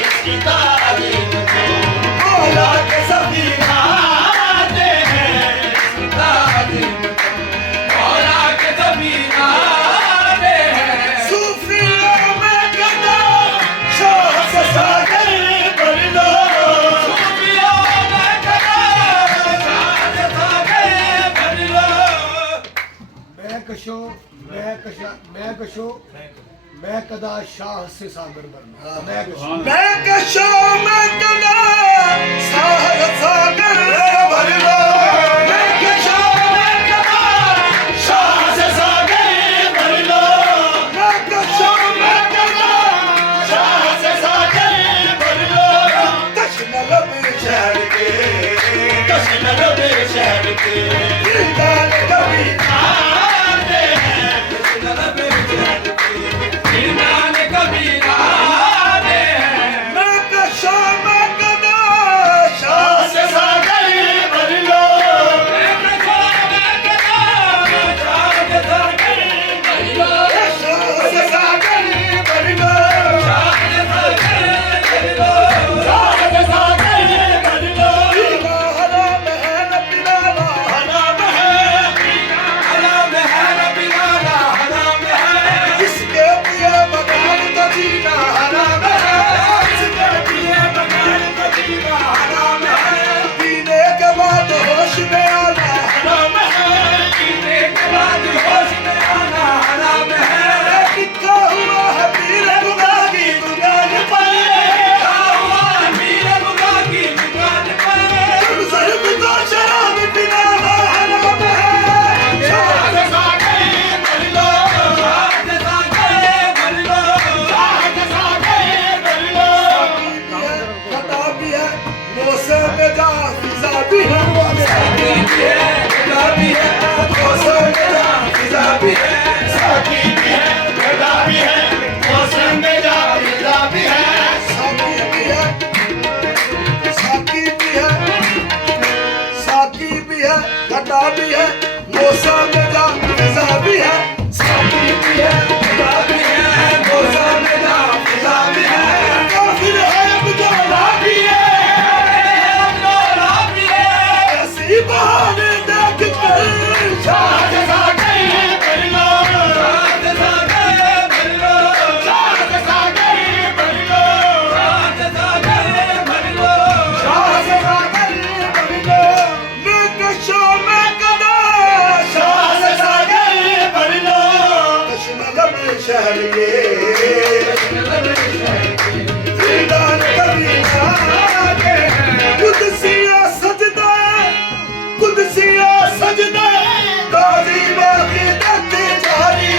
इसकी तारीफ को मौला के सभी गाते हैं, इसकी तारीफ को मौला के सभी गाते हैं। सूफियों में कदा शाह से सागर भर लो, सूफियों में कदा शाह से सागर भर लो। मैं कदा शाह से सागर भरना। मैं कशो मैं कशो मैं कदा शाह से सागर भर लो, मैं कशो मैं कदा शाह से सागर भर लो, मैं कशो मैं कदा शाह से सागर भर लो। कश्मीर शहर के, कश्मीर शहर के दीदार कभी आते हैं, कश्मीर शहर के दीदार कभी आते हैं। मैं कशो मैं कदा शाह से सागर भर लो, मैं कशो मैं कदा शाह से सागर भर लो, शाह से सागर भर लो, शाह से सागर भर लो, शाह से सागर भर लो। हराम है न पिलाना, हराम है हराम है न पिलाना, हराम है इसके पिए बगैर तो जीना हराम है, इसके पिए बगैर तो जीना हराम है। पीने के बाद होश में आना हराम है, पीने के बाद होश में आना हराम है। लिखा हुआ है पीर बुगा की दुकान पर, लिखा हुआ है पीर बुगा की दुकान पर। तुम सिर्फ तो शराब पिलाना हराम है, शाह से सागर भर लो, शाह से सागर भर लो, शाह से सागर भर लो। खता भी है मौसम में जा फिजा भी है, साकी भी है खता भी है मौसम में जा फिजा भी है, साकी भी है खता भी है मौसम में जा फिजा भी है, साकी भी है साकी भी है साकी भी है खता भी है मौसम में जा फिजा भी है, साकी भी है खता भी है मौसम में जा फिजा भी है। काफिर है अब जोला भी है, अब जोला भी है ऐसी बहाने देख कर शाह से सागर भर लो, शाह से सागर भर लो, शाह से सागर भर लो, शाह से सागर भर लो, शाह से सागर भर लो। मैं कशो मैं कदा शाह से सागर भर लो, कश्मीर शहर के दीदार कभी आते हैं। कुदसिया सजदा कुदसिया सजदा गाजी बाकी दत्ते जारी,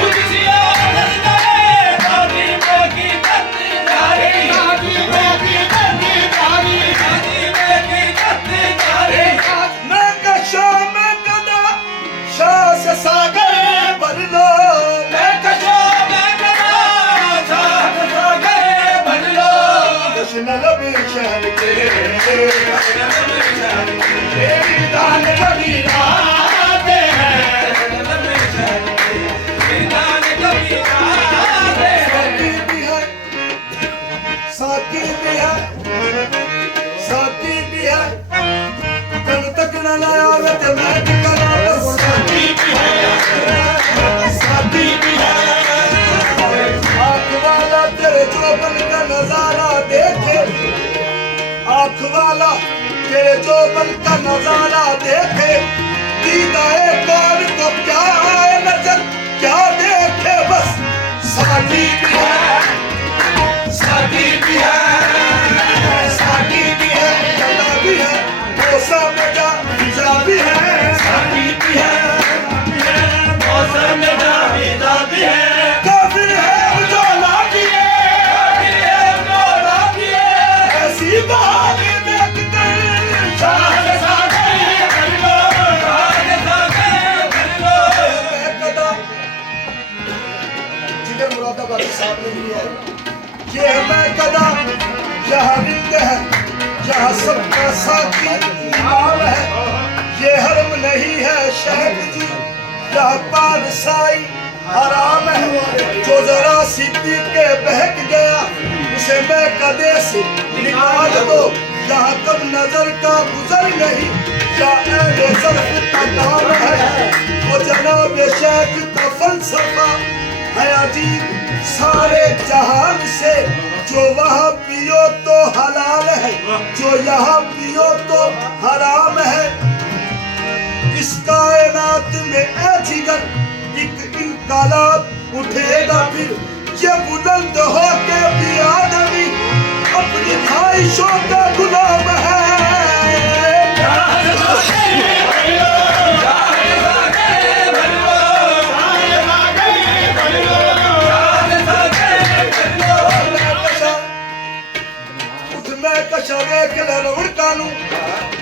कुदसिया सजदा गाजी बाकी दत्ते जारी, गाजी बाकी दत्ते जारी, गाजी बाकी दत्ते जारी। मैं कशो मैं कदा शाह से सागर भर लो, मैं कशो मैं कदा शाह से सागर भर लो। कश्मीर शहर के दीदार कभी आते हैं, कश्मीर शहर के दीदार कभी आते हैं। साकी भी है साकी भी है साकी भी है कल तक न लाया तो मैं ठिकाना बस। साकी भी है साकी भी है आँख वाला तेरे चौबन का नजारा देखे, आँख वाला तेरे चौबन का नजारा देखे, दीदाए कौन को क्या आए नजर क्या देखे बस। साकी भी है साकी भी है साकी भी है कला भी है मौसम में जा फिजा भी है, साकी भी है मौसम में जा फिजा भी है। काफिर है उजाला भी है, काफिर है उजाला भी है ऐसी बहाने देख कर शाह से सागर भर लो, शाह से सागर भर लो। मैं कदा जिगर मुरादाबाद साहब ने लिया है ये मैं कदा यहाँ रिंद है, यहाँ सबका साथी इमाम है। ये हरम नहीं है शेख जी, यहाँ पारसाई हराम है। जो जरा सी पी के बहक गया उसे मैं कदे से निकाल दो। यहाँ कब नजर का गुजर नहीं या अहले ज़र्फ़ का काम है। वो जनाब शेख का फलसफा है अजीब सारे जहान से। जो वहाँ पियो तो हलाल है, जो यहाँ पियो तो हराम है। इस कायनात में ए जिगर एक इनकलाब उठेगा फिर। ये बुलंद हो के भी आदमी अपनी ख्वाहिशों का गुलाम है।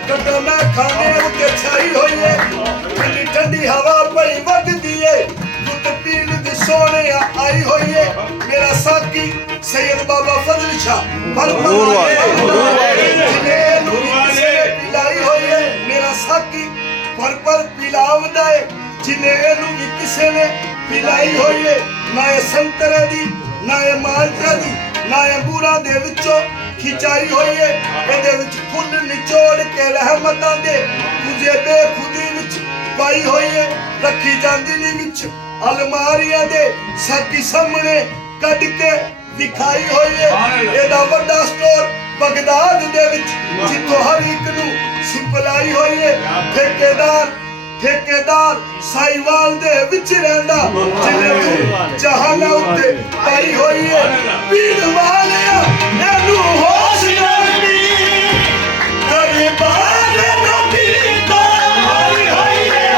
कदा मैं खाने उते छाई होई है। ठंडी ठंडी हवा पई वगदी है। दुध पीन दी सोने आई होई है। मेरा साकी सैयद बाबा फजल शाह पिलाई होई है। मेरा साकी पर पिलावदा है जिन्हें भी किसी ने पिलाई होई है। ना ये संतरे दी ना ये माल्टे दी ना ये बूरा दे विचों खिंचाई होई है। ਇਹਦੇ ਵਿੱਚ ਫੁੱਲ ਨਿਚੋੜ ਕੇ ਰਹਿਮਤਾਂ ਦੇ ਤੁਝੇ ਬੇਖੁਦੀ ਵਿੱਚ ਪਾਈ ਹੋਈ ਹੈ। ਰੱਖੀ ਜਾਂਦੀ ਨੀ ਵਿੱਚ ਅਲਮਾਰੀਆਂ ਦੇ ਸਾਕੀ ਸਾਹਮਣੇ ਕੱਢ ਕੇ ਦਿਖਾਈ ਹੋਈ ਹੈ। ਇਹਦਾ ਵੱਡਾ ਸਟੋਰ ਬਗਦਾਦ ਦੇ ਵਿੱਚ ਜਿੱਥੋਂ ਹਰ ਇੱਕ ਨੂੰ ਸਿਪਲਾਈ ਹੋਈ ਹੈ। ਠੇਕੇਦਾਰ ਸਾਈਵਾਲ ਦੇ ਵਿੱਚ ਰਹਿੰਦਾ ਜਿਹਨੇ ਜਹਾਨਾਂ ਉੱਤੇ ਪਾਈ ਹੋਈ ਹੈ। ਪੀਰ ਵਾਲਿਆ ਇਹਨੂੰ ਹੋਸ਼ ਨਹੀਂ ਗਰੀਬਾਂ ਦੇ ਨਬੀ ਤੋਂ ਮਾਰੀ ਹੋਈ ਹੈ।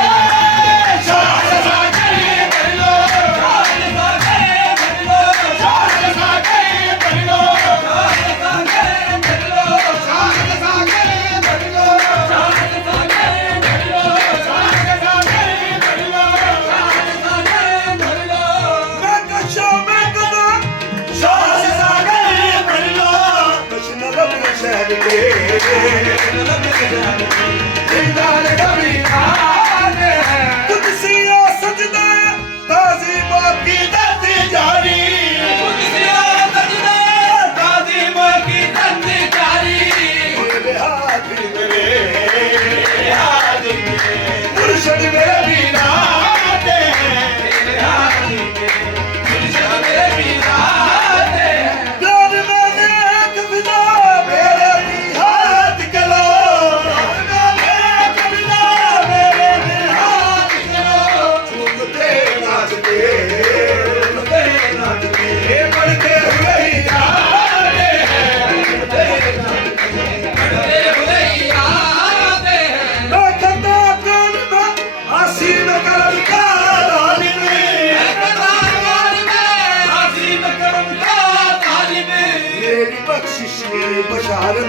मेरी बख्शिश की बशारत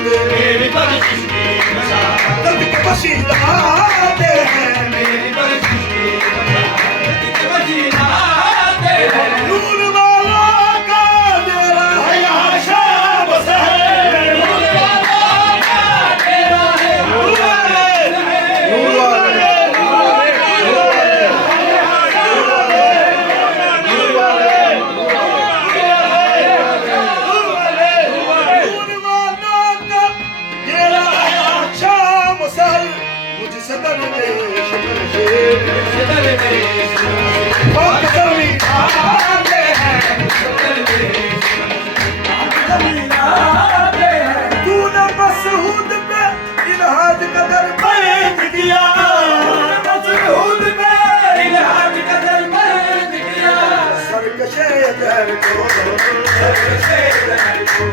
दर्द के वसीलाते हैं। मेरी बख्शिश की बशारत दर्द के वसीलाते हैं। नूर वाला का डेरा है यहाँ शाम शहर। नूर वाला का डेरा है नूर तूने मसहूद पे इल्हाद कदर बंद किया। मसहूद पे इल्हाद कदर बंद किया। सरकशे दर को सरकशे दर को